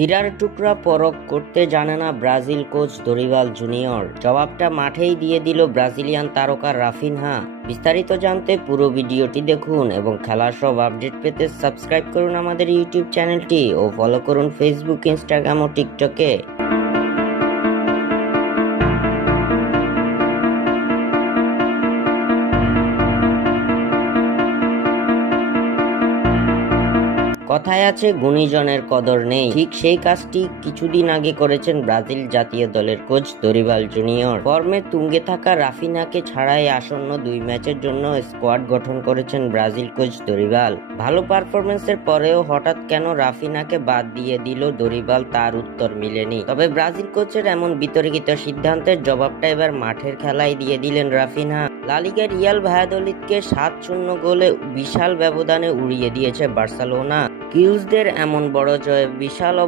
হীরার টুকরা পরখ করতে জানে না ব্রাজিল কোচ দরিবাল জুনিয়র। জবাবটা মাঠেই দিয়ে দিল ব্রাজিলিয়ান তারকা রাফিনহা। বিস্তারিত জানতে পুরো ভিডিওটি দেখুন এবং খেলার সব আপডেট পেতে সাবস্ক্রাইব করুন আমাদের ইউটিউব চ্যানেলটি ও ফলো করুন ফেসবুক, ইনস্টাগ্রাম ও টিকটকে। কথায় আছে গুণীজনের কদর নেই, ঠিক সেই কাজটি কিছুদিন আগে করেছেন ব্রাজিল জাতীয় দলের কোচ দরিবাল জুনিয়র। ফর্মে তুঙ্গে থাকা রাফিনহাকে ছাড়াই আসন্ন 2 ম্যাচের জন্য স্কোয়াড গঠন করেছেন ব্রাজিল কোচ দরিবাল। ভালো পারফরমেন্সের পরেও হঠাৎ কেন রাফিনহাকে বাদ দিয়ে দিল দরিবাল, তার উত্তর মিলেনি। তবে ব্রাজিল কোচের এমন বিতর্কিত সিদ্ধান্তের জবাবটা এবার মাঠের খেলায় দিয়ে দিলেন রাফিনহা। লা লিগায় রিয়াল ভায়াদোলিদকে 7-0 গোলে বিশাল ব্যবধানে উড়িয়ে দিয়েছে বার্সেলোনা। কিউজদের এমন বড় জয়ে বিশাল